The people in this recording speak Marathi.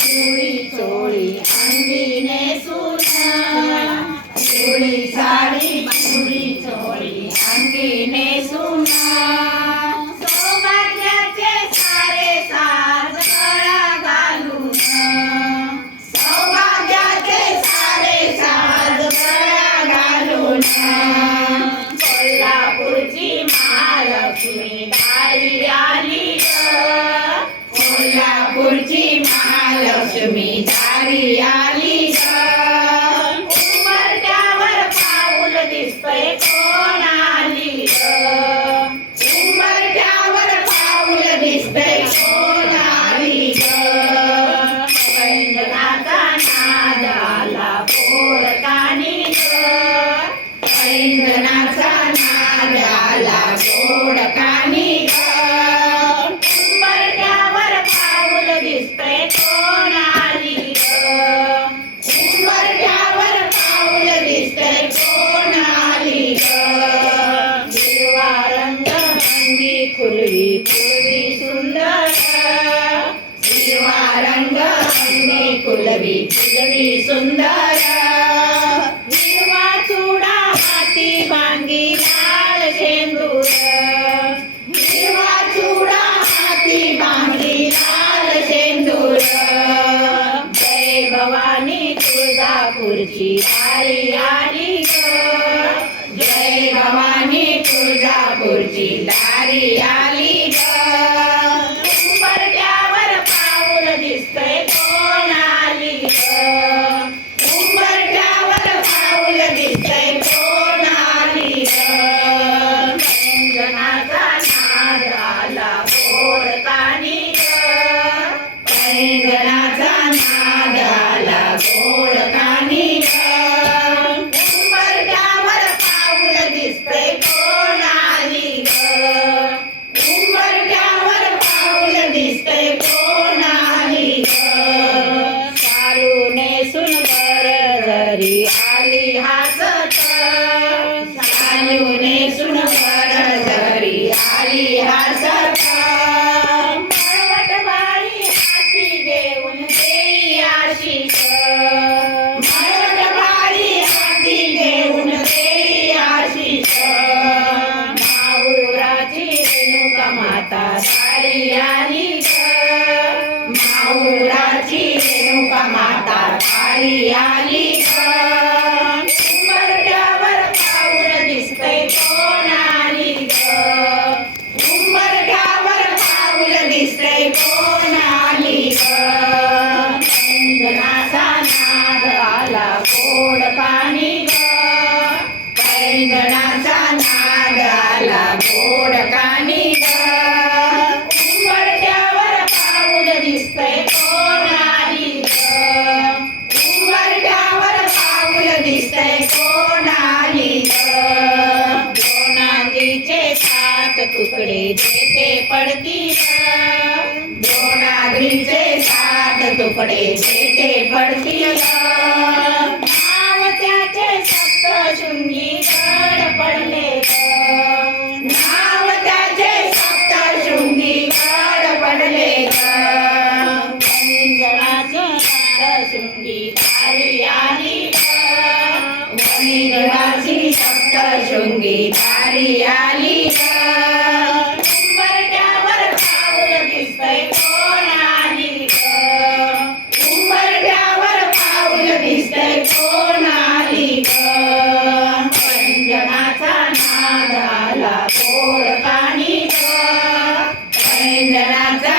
ચૂડી ચોળી અંગીને સુના ચૂડી સાડી ચૂડી અંગીને खुलवी फुलवी सुंदर. हिरवा रंग अंगी खुलवी फुलवी सुंदर चुडा माती वांगी लाल शेंदूर शिवा चुडा माती वांगी लाल शेंदूर जय भवानी तुळजापूरची आली आली ग Maria. तुकडे देते पडतील. द्रोणाग्रीचे सात तुकडे देते पडतील. नाव त्याचे सप्तशृंगी गड पडले नाव त्याचे सप्तशृंगी गड पडले गणाचे सप्तशृंगी तारी. आली गणाची सप्तशृंगी तारी आली गोड पाणी गैंजनाचा